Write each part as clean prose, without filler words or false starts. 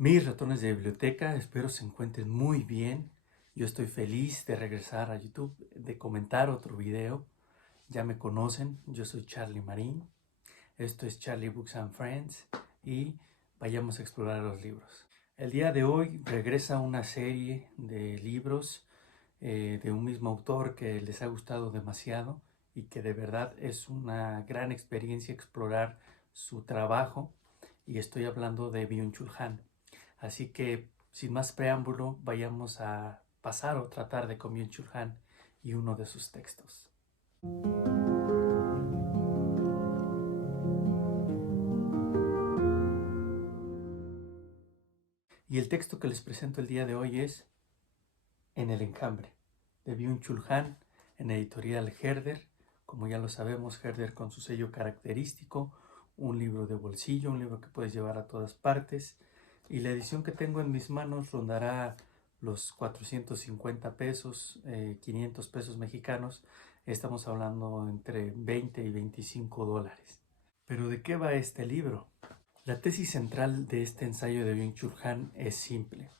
Mis ratones de biblioteca, espero se encuentren muy bien. Yo estoy feliz de regresar a YouTube, de comentar otro video. Ya me conocen, yo soy Charlie Marín. Esto es Charlie Books and Friends y vayamos a explorar los libros. El día de hoy regresa una serie de libros de un mismo autor que les ha gustado demasiado y que de verdad es una gran experiencia explorar su trabajo. Y estoy hablando de Byung-Chul Han. Así que, sin más preámbulo, vayamos a pasar otra tarde con Byung-Chul Han y uno de sus textos. Y el texto que les presento el día de hoy es En el enjambre, de Byung-Chul Han, en editorial Herder. Como ya lo sabemos, Herder con su sello característico, un libro de bolsillo, un libro que puedes llevar a todas partes. Y la edición que tengo en mis manos rondará los 450 pesos, 500 pesos mexicanos. Estamos hablando entre 20 y 25 dólares. Pero ¿de qué va este libro? La tesis central de este ensayo de Byung-Chul Han es simple.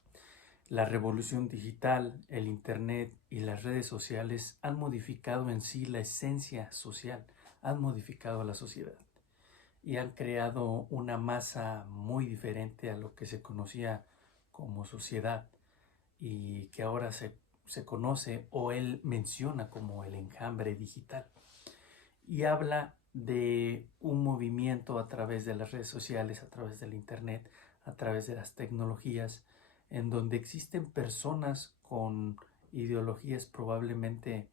La revolución digital, el Internet y las redes sociales han modificado en sí la esencia social, han modificado la sociedad y han creado una masa muy diferente a lo que se conocía como sociedad y que ahora se conoce o él menciona como el enjambre digital. Y habla de un movimiento a través de las redes sociales, a través del Internet, a través de las tecnologías, en donde existen personas con ideologías probablemente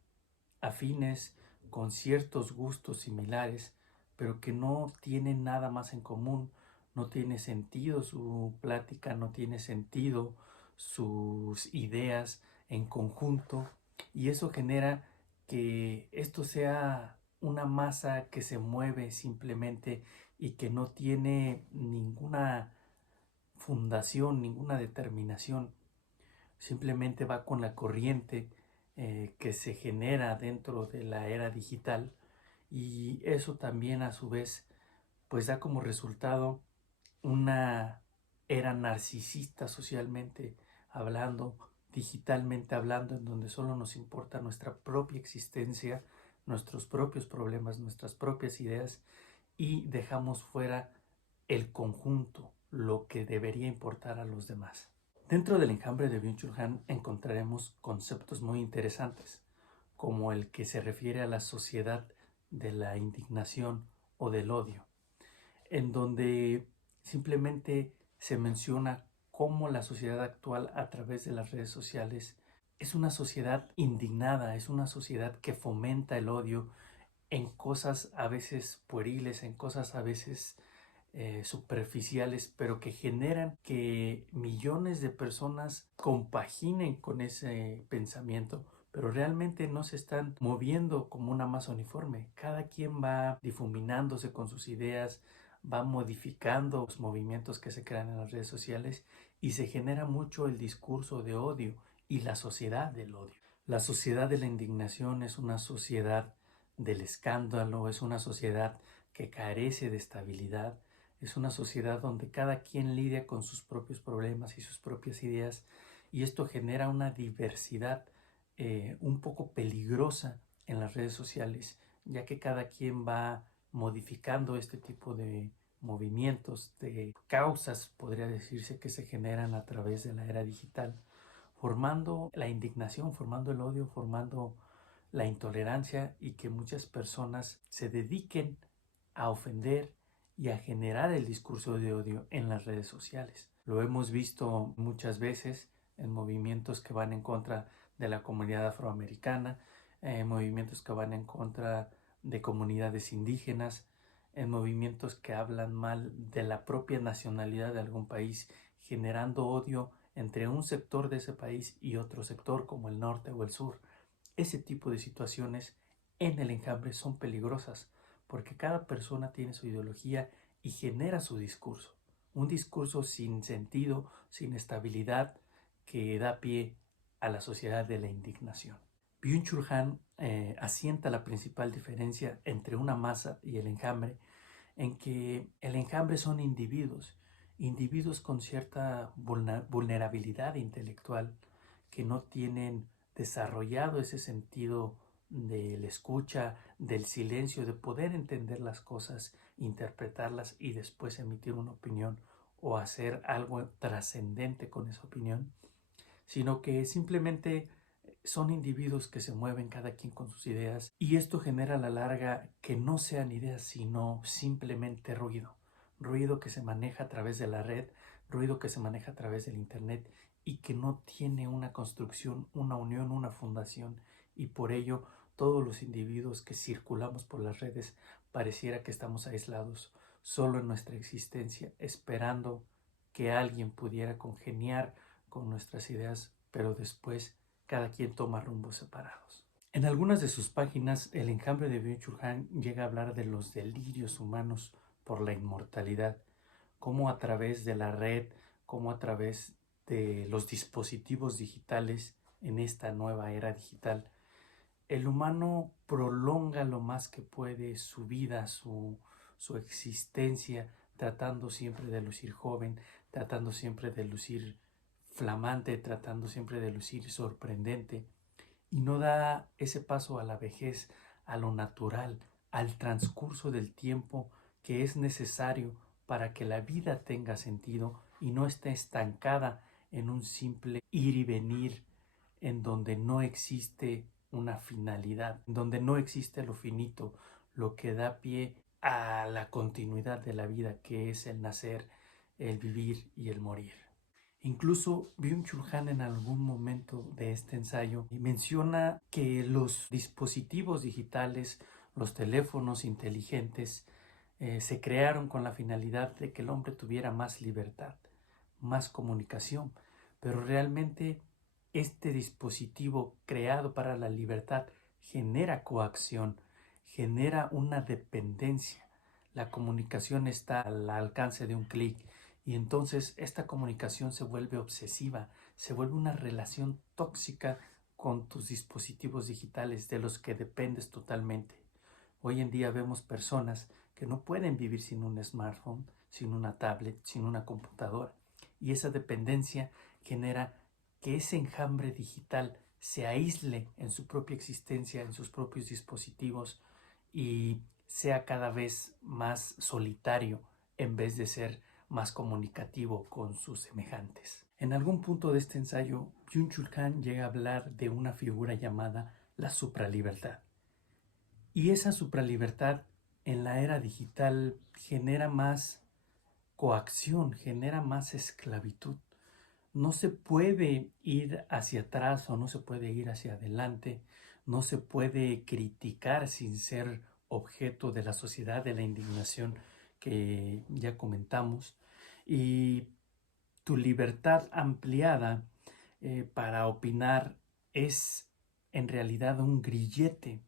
afines, con ciertos gustos similares, pero que no tienen nada más en común, no tiene sentido su plática, no tiene sentido sus ideas en conjunto, y eso genera que esto sea una masa que se mueve simplemente y que no tiene ninguna fundación, ninguna determinación, simplemente va con la corriente que se genera dentro de la era digital, y eso también a su vez pues da como resultado una era narcisista socialmente hablando, digitalmente hablando, en donde solo nos importa nuestra propia existencia, nuestros propios problemas, nuestras propias ideas, y dejamos fuera el conjunto, lo que debería importar a los demás. Dentro del enjambre de Byung-Chul Han encontraremos conceptos muy interesantes, como el que se refiere a la sociedad de la indignación o del odio, en donde simplemente se menciona cómo la sociedad actual a través de las redes sociales es una sociedad indignada, es una sociedad que fomenta el odio en cosas a veces pueriles, en cosas a veces superficiales, pero que generan que millones de personas compaginen con ese pensamiento, pero realmente no se están moviendo como una masa uniforme. Cada quien va difuminándose con sus ideas, va modificando los movimientos que se crean en las redes sociales, y se genera mucho el discurso de odio y la sociedad del odio. La sociedad de la indignación es una sociedad del escándalo, es una sociedad que carece de estabilidad, es una sociedad donde cada quien lidia con sus propios problemas y sus propias ideas, y esto genera una diversidad un poco peligrosa en las redes sociales, ya que cada quien va modificando este tipo de movimientos, de causas, podría decirse, que se generan a través de la era digital, formando la indignación, formando el odio, formando la intolerancia, y que muchas personas se dediquen a ofender y a generar el discurso de odio en las redes sociales. Lo hemos visto muchas veces en movimientos que van en contra de la comunidad afroamericana, movimientos que van en contra de comunidades indígenas, en movimientos que hablan mal de la propia nacionalidad de algún país, generando odio entre un sector de ese país y otro sector como el norte o el sur. Ese tipo de situaciones en el enjambre son peligrosas porque cada persona tiene su ideología y genera su discurso. Un discurso sin sentido, sin estabilidad, que da pie a la sociedad de la indignación. Byung-Chul Han asienta la principal diferencia entre una masa y el enjambre en que el enjambre son individuos individuos con cierta vulnerabilidad intelectual que no tienen desarrollado ese sentido de la escucha, del silencio, de poder entender las cosas, interpretarlas y después emitir una opinión o hacer algo trascendente con esa opinión, sino que simplemente son individuos que se mueven cada quien con sus ideas y esto genera a la larga que no sean ideas sino simplemente ruido, ruido que se maneja a través de la red, ruido que se maneja a través del internet y que no tiene una construcción, una unión, una fundación y por ello todos los individuos que circulamos por las redes pareciera que estamos aislados solo en nuestra existencia esperando que alguien pudiera congeniar con nuestras ideas, pero después cada quien toma rumbos separados. En algunas de sus páginas, el enjambre de Byung-Chul Han llega a hablar de los delirios humanos por la inmortalidad, cómo a través de la red, cómo a través de los dispositivos digitales en esta nueva era digital, el humano prolonga lo más que puede su vida, su existencia, tratando siempre de lucir joven, tratando siempre de lucir flamante, tratando siempre de lucir sorprendente, y no da ese paso a la vejez, a lo natural, al transcurso del tiempo que es necesario para que la vida tenga sentido y no esté estancada en un simple ir y venir en donde no existe una finalidad, en donde no existe lo finito, lo que da pie a la continuidad de la vida, que es el nacer, el vivir y el morir. Incluso Byung-Chul Han en algún momento de este ensayo menciona que los dispositivos digitales, los teléfonos inteligentes, se crearon con la finalidad de que el hombre tuviera más libertad, más comunicación, pero realmente este dispositivo creado para la libertad genera coacción, genera una dependencia. La comunicación está al alcance de un clic y entonces esta comunicación se vuelve obsesiva, se vuelve una relación tóxica con tus dispositivos digitales de los que dependes totalmente. Hoy en día vemos personas que no pueden vivir sin un smartphone, sin una tablet, sin una computadora. Y esa dependencia genera que ese enjambre digital se aísle en su propia existencia, en sus propios dispositivos y sea cada vez más solitario en vez de ser más comunicativo con sus semejantes. En algún punto de este ensayo, Byung-Chul Han llega a hablar de una figura llamada la supralibertad. Y esa supralibertad en la era digital genera más coacción, genera más esclavitud. No se puede ir hacia atrás o no se puede ir hacia adelante, no se puede criticar sin ser objeto de la sociedad, de la indignación que ya comentamos. Y tu libertad ampliada para opinar es en realidad un grillete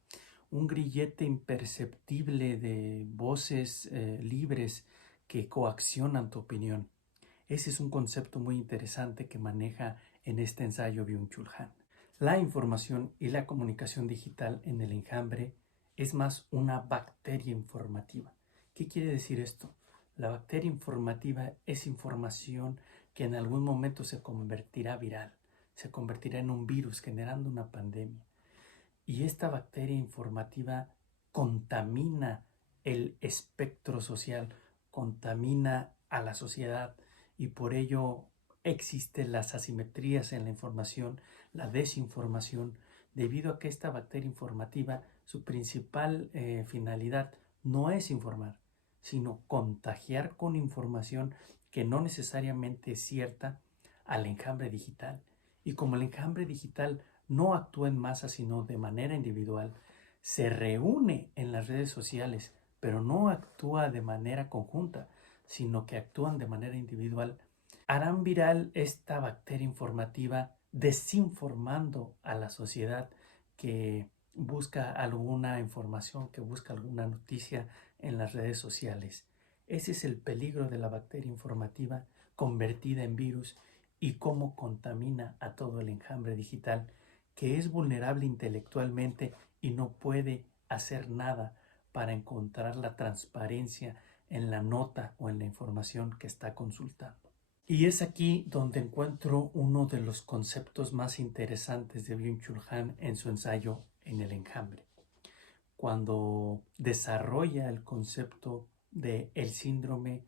imperceptible de voces libres que coaccionan tu opinión. Ese es un concepto muy interesante que maneja en este ensayo Byung-Chul Han. La información y la comunicación digital en el enjambre es más una bacteria informativa. ¿Qué quiere decir esto? La bacteria informativa es información que en algún momento se convertirá viral, se convertirá en un virus generando una pandemia. Y esta bacteria informativa contamina el espectro social, contamina a la sociedad y por ello existen las asimetrías en la información, la desinformación, debido a que esta bacteria informativa, su principal finalidad no es informar, sino contagiar con información que no necesariamente es cierta al enjambre digital. Y como el enjambre digital no actúa en masa sino de manera individual, se reúne en las redes sociales, pero no actúa de manera conjunta, sino que actúan de manera individual, harán viral esta bacteria informativa desinformando a la sociedad que busca alguna información, que busca alguna noticia en las redes sociales. Ese es el peligro de la bacteria informativa convertida en virus y cómo contamina a todo el enjambre digital, que es vulnerable intelectualmente y no puede hacer nada para encontrar la transparencia en la nota o en la información que está consultando. Y es aquí donde encuentro uno de los conceptos más interesantes de Byung-Chul Han en su ensayo En el enjambre, cuando desarrolla el concepto de el síndrome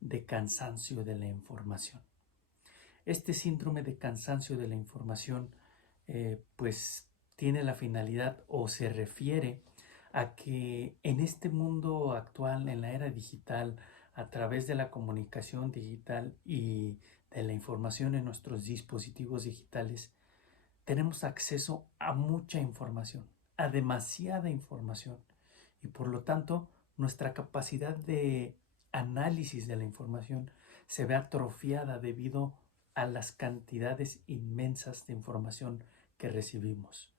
de cansancio de la información. Este síndrome de cansancio de la información pues tiene la finalidad o se refiere a que en este mundo actual, en la era digital, a través de la comunicación digital y de la información en nuestros dispositivos digitales, tenemos acceso a mucha información, a demasiada información, y por lo tanto nuestra capacidad de análisis de la información se ve atrofiada debido a las cantidades inmensas de información que recibimos.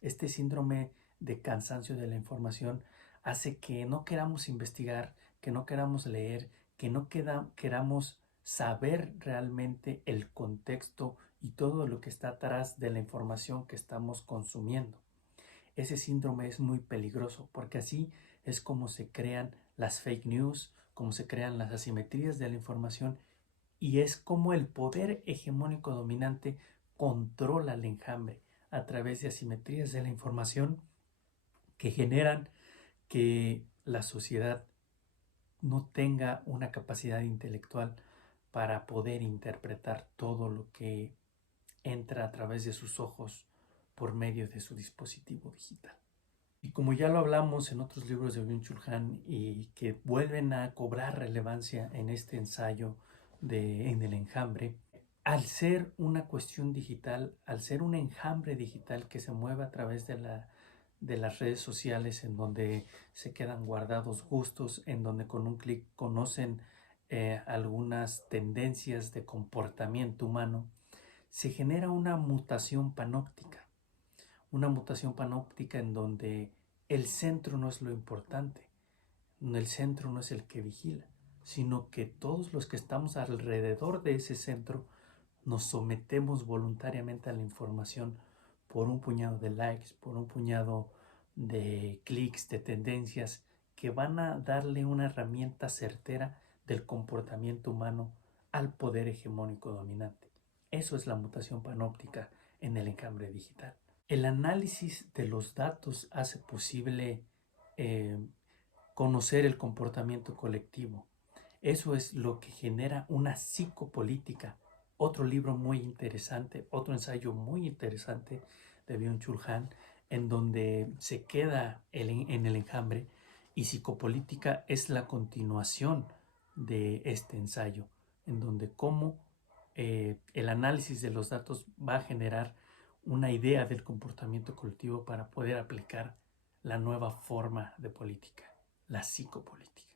Este síndrome de cansancio de la información hace que no queramos investigar, que no queramos leer, que no queramos saber realmente el contexto y todo lo que está atrás de la información que estamos consumiendo. Ese síndrome es muy peligroso porque así es como se crean las fake news, como se crean las asimetrías de la información, y es como el poder hegemónico dominante controla el enjambre a través de asimetrías de la información que generan que la sociedad no tenga una capacidad intelectual para poder interpretar todo lo que entra a través de sus ojos por medio de su dispositivo digital. Y como ya lo hablamos en otros libros de Byung-Chul Han y que vuelven a cobrar relevancia en este ensayo En el enjambre, al ser una cuestión digital, al ser un enjambre digital que se mueve a través de las redes sociales, en donde se quedan guardados gustos, en donde con un clic conocen algunas tendencias de comportamiento humano, se genera una mutación panóptica. Una mutación panóptica en donde el centro no es lo importante, el centro no es el que vigila, sino que todos los que estamos alrededor de ese centro nos sometemos voluntariamente a la información por un puñado de likes, por un puñado de clics, de tendencias que van a darle una herramienta certera del comportamiento humano al poder hegemónico dominante. Eso es la mutación panóptica en el enjambre digital. El análisis de los datos hace posible conocer el comportamiento colectivo. Eso es lo que genera una psicopolítica. Otro libro muy interesante, otro ensayo muy interesante de Byung-Chul Han, en donde se queda en el enjambre, y psicopolítica es la continuación de este ensayo, en donde cómo el análisis de los datos va a generar una idea del comportamiento colectivo para poder aplicar la nueva forma de política, la psicopolítica.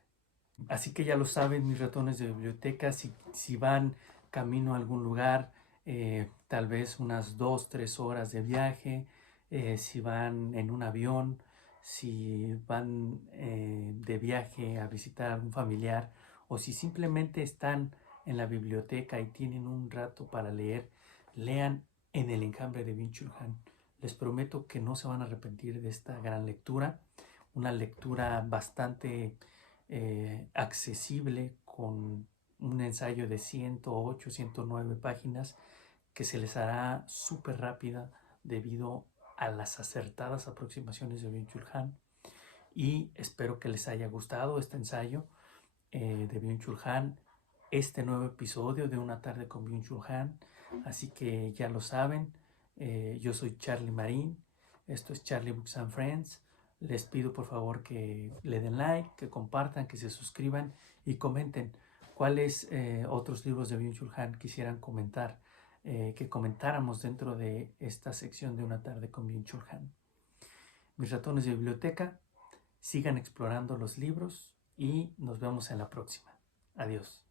Así que ya lo saben, mis ratones de biblioteca, si van camino a algún lugar, tal vez unas 2-3 horas de viaje, si van en un avión, si van de viaje a visitar a algún familiar, o si simplemente están en la biblioteca y tienen un rato para leer, lean En el enjambre de Byung-Chul Han. Les prometo que no se van a arrepentir de esta gran lectura, una lectura bastante accesible, con un ensayo de 108, 109 páginas que se les hará súper rápida debido a las acertadas aproximaciones de Byung-Chul Han. Y espero que les haya gustado este ensayo de Byung-Chul Han, este nuevo episodio de Una tarde con Byung-Chul Han. Así que ya lo saben, yo soy Charlie Marín, esto es Charlie Books and Friends. Les pido por favor que le den like, que compartan, que se suscriban y comenten cuáles otros libros de Byung-Chul Han quisieran comentar, que comentáramos dentro de esta sección de Una tarde con Byung-Chul Han. Mis ratones de biblioteca, sigan explorando los libros y nos vemos en la próxima. Adiós.